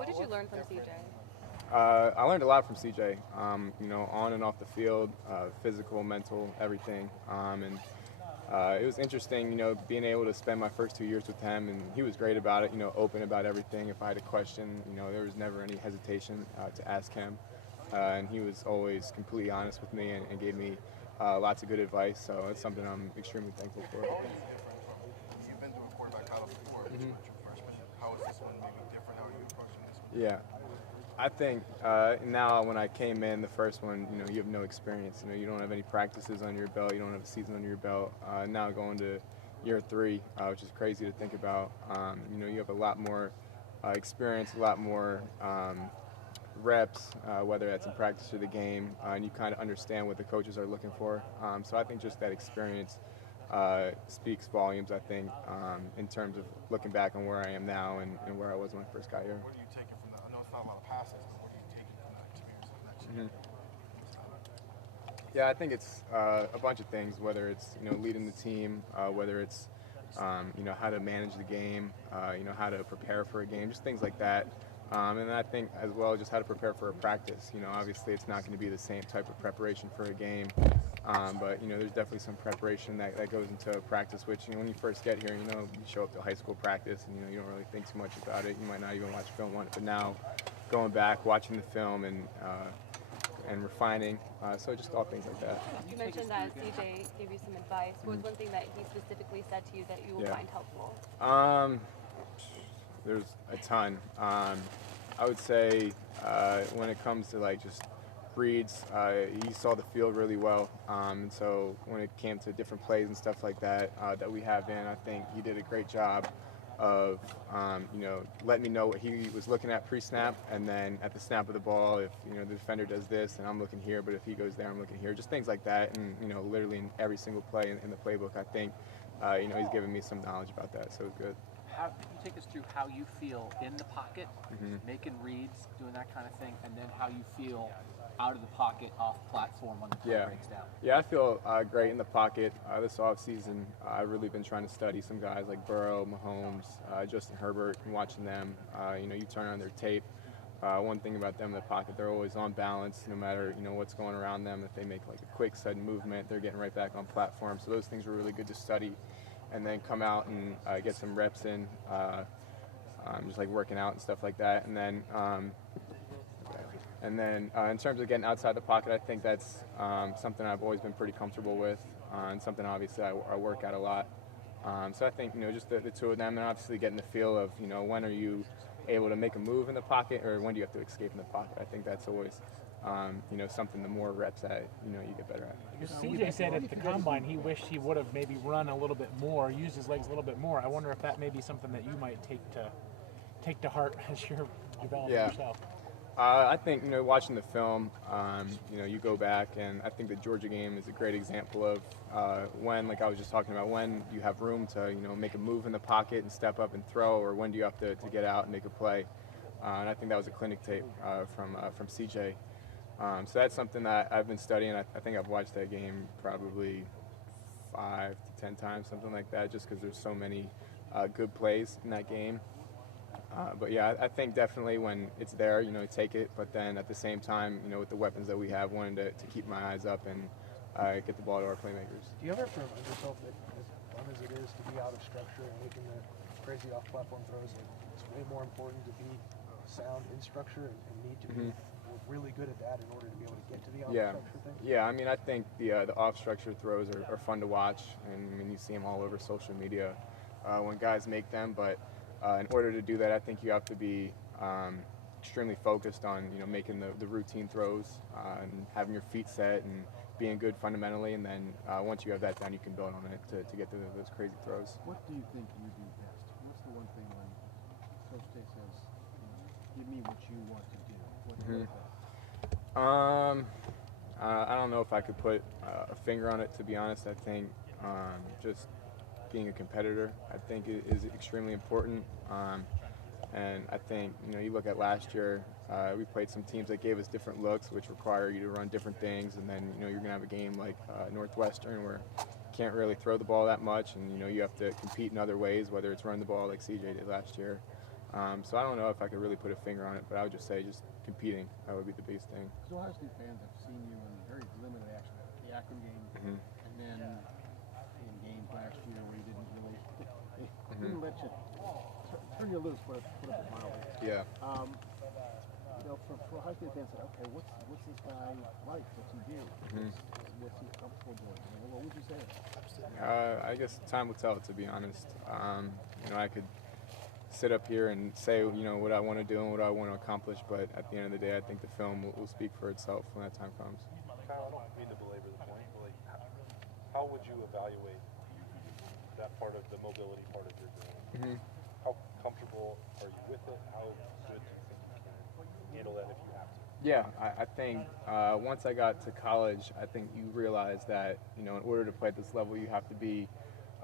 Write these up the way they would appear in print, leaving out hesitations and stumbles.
What did you learn from CJ? I learned a lot from CJ, on and off the field, physical, mental, everything. And it was interesting, being able to spend my first 2 years with him, and he was great about it, open about everything. If I had a question, there was never any hesitation to ask him. And he was always completely honest with me and gave me lots of good advice. So it's something I'm extremely thankful for. You've been through a quarterback battle before, but your freshman. How is this one maybe different? How are you approaching this one? Yeah. I think now when I came in, the first one, you have no experience. You don't have any practices under your belt. You don't have a season under your belt. Now going to year 3, which is crazy to think about. You have a lot more experience, a lot more reps, whether that's in practice or the game, and you kind of understand what the coaches are looking for. So I think just that experience speaks volumes, I think, in terms of looking back on where I am now and where I was when I first got here. What are you taking from that? I know it's not a lot of passes, but what are you taking from that experience of that year? Yeah, I think it's a bunch of things, whether it's, leading the team, whether it's, how to manage the game, how to prepare for a game, just things like that. And then I think as well just how to prepare for a practice. Obviously it's not going to be the same type of preparation for a game, but there's definitely some preparation that goes into a practice, which when you first get here, you show up to high school practice and you don't really think too much about it. You might not even watch film on it, but now going back, watching the film and refining, so just all things like that. You mentioned that CJ gave you some advice. What was one thing that he specifically said to you that you will find helpful? There's a ton. I would say when it comes to just reads, he saw the field really well. And so when it came to different plays and stuff like that that we have in, I think he did a great job of letting me know what he was looking at pre-snap, and then at the snap of the ball, if the defender does this, and I'm looking here, but if he goes there, I'm looking here. Just things like that, and literally in every single play in the playbook, I think he's given me some knowledge about that, so it was good. Can you take us through how you feel in the pocket, making reads, doing that kind of thing, and then how you feel out of the pocket, off platform when the play breaks down? Yeah, I feel great in the pocket. This offseason, I've really been trying to study some guys like Burrow, Mahomes, Justin Herbert, and watching them. You turn on their tape. One thing about them in the pocket, they're always on balance, no matter what's going around them. If they make a quick, sudden movement, they're getting right back on platform. So those things were really good to study, and then come out and get some reps in, just working out and stuff like that. And then in terms of getting outside the pocket, I think that's something I've always been pretty comfortable with, and something obviously I work at a lot. So I think just the two of them, and obviously getting the feel of when are you able to make a move in the pocket, or when do you have to escape in the pocket. I think that's always something the more reps at you get better at. CJ said at the combine he wished he would have maybe run a little bit more, used his legs a little bit more. I wonder if that may be something that you might take to heart as you're developing yourself. I think watching the film, you go back, and I think the Georgia game is a great example of when, like I was just talking about, when you have room to make a move in the pocket and step up and throw, or when do you have to get out and make a play. And I think that was a clinic tape from CJ. So that's something that I've been studying. I think I've watched that game probably 5 to 10 times, something like that, just because there's so many good plays in that game. But yeah, I think definitely when it's there, take it. But then at the same time, with the weapons that we have, wanting to keep my eyes up and get the ball to our playmakers. Do you ever remind yourself that as fun as it is to be out of structure and making the crazy off-platform throws, it's way more important to be sound in structure and need to be really good at that in order to be able to get to the off-structure thing? Yeah, I mean, I think the off-structure throws are fun to watch, and I mean, you see them all over social media when guys make them, but in order to do that, I think you have to be extremely focused on making the routine throws and having your feet set and being good fundamentally, and then once you have that down, you can build on it to get to those crazy throws. What do you think you do best? What's the one thing when Coach Day says, give me what you want to do? What's the best? I don't know if I could put a finger on it, to be honest. I think just being a competitor, I think is extremely important. And I think, you look at last year, we played some teams that gave us different looks, which require you to run different things. And then, you're going to have a game like Northwestern where you can't really throw the ball that much. And, you have to compete in other ways, whether it's run the ball like CJ did last year. So I don't know if I could really put a finger on it, but I would just say just competing. That would be the biggest thing. Because Ohio State fans have seen you in very limited action. The Akron game, and then in games last year where you didn't really didn't let you turn you loose, put it mildly. Yeah. You know, for Ohio State fans, okay, what's this guy like? What's he do? What's he comfortable doing? You know, what would you say? I guess time will tell, to be honest. You know, I could sit up here and say, you know, what I want to do and what I want to accomplish, but at the end of the day, I think the film will speak for itself when that time comes. Kyle, I don't mean to belabor the point, but like, how would you evaluate that part of the mobility part of your game? How comfortable are you with it? How good do you think you can handle that if you have to? Yeah, I think once I got to college, I think you realize that, you know, in order to play at this level, you have to be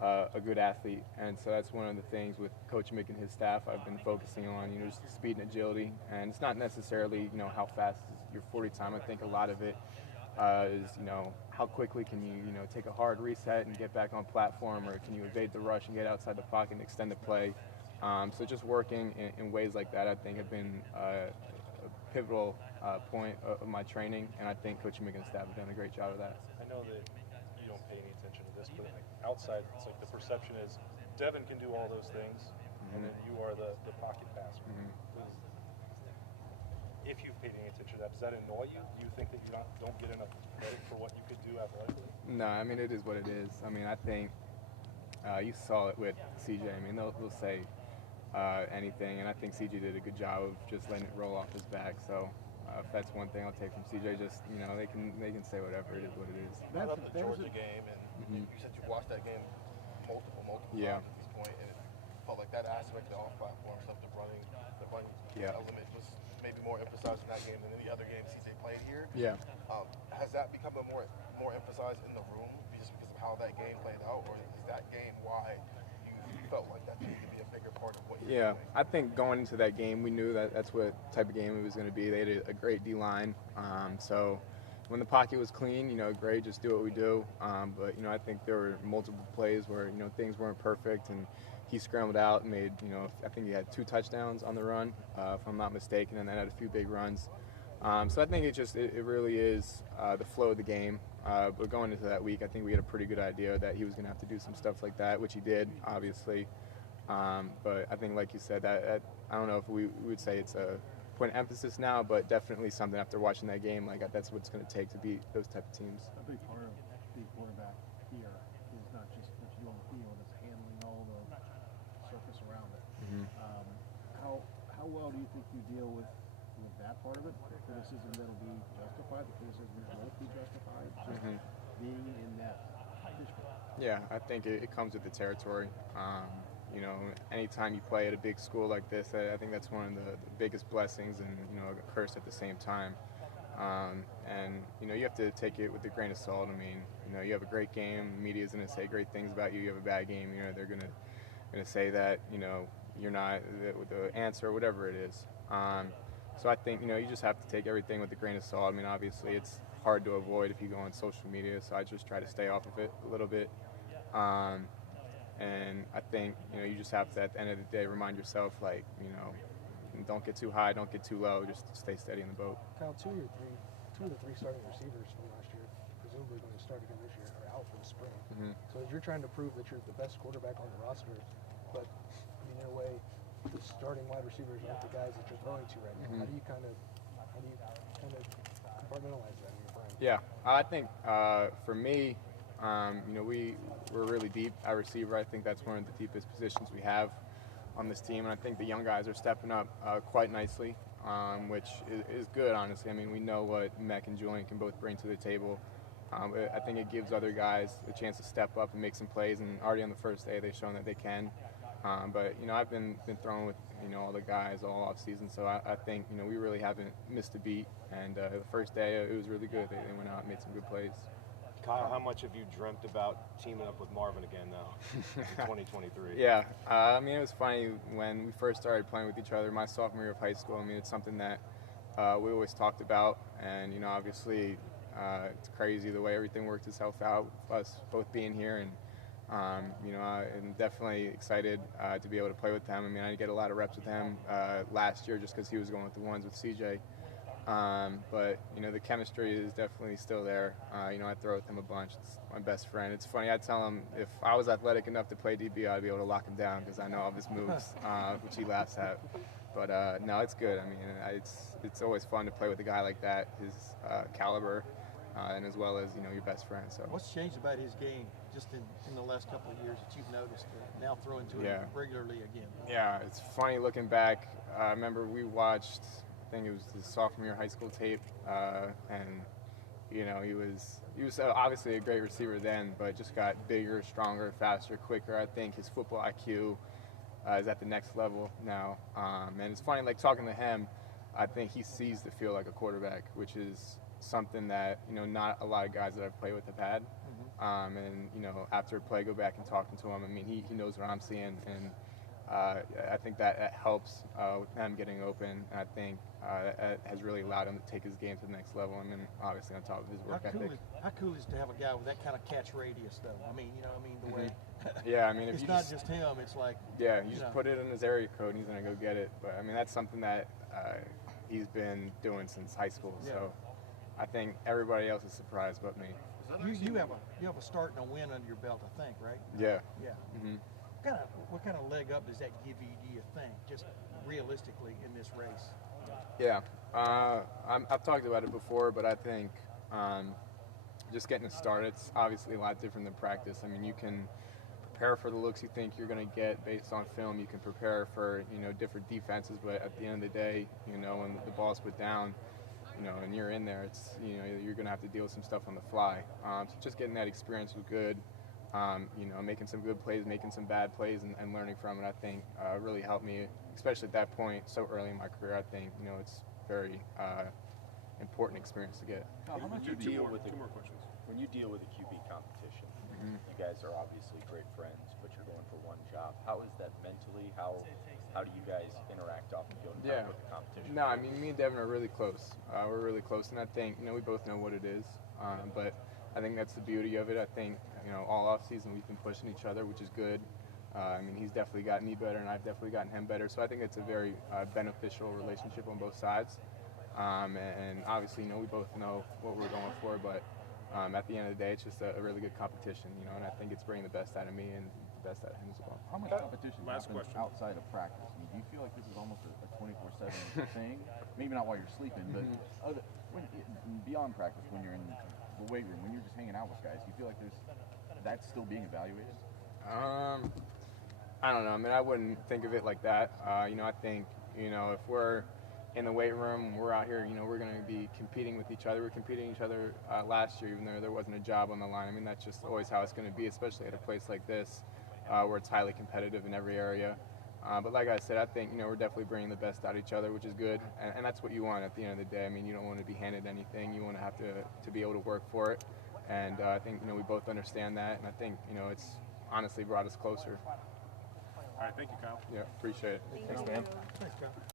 a good athlete. And so that's one of the things with Coach Mick and his staff I've been focusing on, you know, just speed and agility. And it's not necessarily, you know, how fast is your 40 time. I think a lot of it is, you know, how quickly can you, you know, take a hard reset and get back on platform, or can you evade the rush and get outside the pocket and extend the play. So just working in ways like that, I think, have been a pivotal point of my training, and I think Coach Mick and staff have done a great job of that. I know that you don't pay any attention to this, but outside, it's like the perception is Devin can do all those things, and then you are the pocket passer. If you've paid any attention to that, does that annoy you? Do you think that you don't get enough credit for what you could do athletically? No, I mean, it is what it is. I mean, I think you saw it with CJ. I mean, they'll say anything, and I think CJ did a good job of just letting it roll off his back. So if that's one thing I'll take from CJ, just, you know, they can say whatever. It is what it is. I love the Georgia game, and you said you watched that game multiple times at this point, and it felt like that aspect of off-platform stuff, the running element was maybe more emphasized in that game than any other game CJ played here. Yeah. Has that become more emphasized in the room just because of how that game played out, or is that game why you felt like that needed to be a bigger part of what you were doing? I think going into that game, we knew that that's what type of game it was going to be. They had a great D-line. So when the pocket was clean, you know, great, just do what we do. But, you know, I think there were multiple plays where, you know, things weren't perfect, and he scrambled out and made, you know, I think he had 2 touchdowns on the run, if I'm not mistaken, and then had a few big runs. So I think it really is the flow of the game. But going into that week, I think we had a pretty good idea that he was going to have to do some stuff like that, which he did, obviously. But I think, like you said, that I don't know if we would say it's a point of emphasis now, but definitely something after watching that game, like that's what it's going to take to beat those type of teams. A big part of being quarterback here is not just what you do on the field, it's handling all the surface around it. How well do you think you deal with that part of it? The criticism that'll be justified, the criticism that won't be justified, just being in that position. Yeah, I think it comes with the territory. You know, anytime you play at a big school like this, I think that's one of the biggest blessings and, you know, a curse at the same time. And, you know, you have to take it with a grain of salt. I mean, you know, you have a great game, the media's going to say great things about you. You have a bad game, you know, they're going to say that, you know, you're not the answer, whatever it is. So I think, you know, you just have to take everything with a grain of salt. I mean, obviously it's hard to avoid if you go on social media, so I just try to stay off of it a little bit. And I think, you know, you just have to, at the end of the day, remind yourself, like, you know, don't get too high, don't get too low, just stay steady in the boat. Kyle, two of the three starting receivers from last year, presumably going to start again this year, are out for the spring. So as you're trying to prove that you're the best quarterback on the roster, but in a way, the starting wide receivers aren't the guys that you're throwing to right now. How do you kind of compartmentalize that in your brain? Yeah, I think for me, you know, we're really deep at receiver. I think that's one of the deepest positions we have on this team, and I think the young guys are stepping up quite nicely, which is good, honestly. I mean, we know what Mech and Julian can both bring to the table. I think it gives other guys a chance to step up and make some plays, and already on the first day they've shown that they can. But, you know, I've been throwing with, you know, all the guys all off season, so I think, you know, we really haven't missed a beat, and the first day it was really good. They went out and made some good plays. Kyle, how much have you dreamt about teaming up with Marvin again now in 2023? Yeah, I mean, it was funny when we first started playing with each other, my sophomore year of high school. I mean, it's something that we always talked about, and, you know, obviously it's crazy the way everything worked itself out, us both being here, and You know, I'm definitely excited to be able to play with him. I mean, I didn't get a lot of reps with him last year just because he was going with the ones with CJ. But, you know, the chemistry is definitely still there. You know, I throw with him a bunch. It's my best friend. It's funny, I tell him if I was athletic enough to play DB, I'd be able to lock him down because I know all of his moves, which he laughs at. But, no, it's good. I mean, it's always fun to play with a guy like that, his caliber, and as well as, you know, your best friend. So what's changed about his game just in the last couple of years that you've noticed, now throwing to him regularly again? Yeah, it's funny looking back. I remember we watched, I think it was the sophomore year high school tape, and you know, he was obviously a great receiver then, but just got bigger, stronger, faster, quicker. I think his football IQ is at the next level now, and it's funny, like talking to him, I think he sees the field like a quarterback, which is something that, you know, not a lot of guys that I've played with have had. And you know, after a play, go back and talking to him. I mean, he knows what I'm seeing, and I think that helps with him getting open. And I think that has really allowed him to take his game to the next level. I mean, obviously on top of his work ethic. How cool is it to have a guy with that kind of catch radius, though? I mean, you know, the way. Yeah, I mean, if it's you not just him. It's like. Yeah, you just put it in his area code, and he's gonna go get it. But I mean, that's something that he's been doing since high school. So I think everybody else is surprised but me. You have a start and a win under your belt, I think, right? Yeah. Yeah. What kind of leg up does that give you, do you think, just realistically in this race? Yeah, I've talked about it before, but I think just getting a start, it's obviously a lot different than practice. I mean, you can prepare for the looks you think you're going to get based on film. You can prepare for, you know, different defenses, but at the end of the day, you know, when the ball's put down, you know, and you're in there, it's, you know, you're going to have to deal with some stuff on the fly. So just getting that experience was good. You know, making some good plays, making some bad plays, and learning from it, I think, really helped me, especially at that point, so early in my career. I think, you know, it's very important experience to get. How much you deal with two more questions. When you deal with a QB competition, you guys are obviously great friends, but you're going for one job. How is that mentally? How do you guys interact off the field with the competition? No, I mean, me and Devin are really close. We're really close, and I think, you know, we both know what it is. But I think that's the beauty of it. I think, you know, all off season we've been pushing each other, which is good. I mean, he's definitely gotten me better, and I've definitely gotten him better. So I think it's a very beneficial relationship on both sides. And obviously, you know, we both know what we're going for, but at the end of the day, it's just a really good competition, you know, and I think it's bringing the best out of me and the best out of him as well. How much competition happens outside of practice? I mean, do you feel like this is almost a 24/7 thing? Maybe not while you're sleeping, but beyond practice, when you're in the weight room, when you're just hanging out with guys, do you feel like that's still being evaluated? I don't know. I mean, I wouldn't think of it like that. You know, I think, you know, if we're in the weight room, we're out here, you know, we're going to be competing with each other. We're competing with each other last year, even though there wasn't a job on the line. I mean, that's just always how it's going to be, especially at a place like this, where it's highly competitive in every area. But like I said, I think, you know, we're definitely bringing the best out of each other, which is good. And that's what you want at the end of the day. I mean, you don't want to be handed anything. You want to have to be able to work for it. And I think, you know, we both understand that. And I think, you know, it's honestly brought us closer. All right, thank you, Kyle. Yeah, appreciate it. Thanks, man. Thanks, Kyle.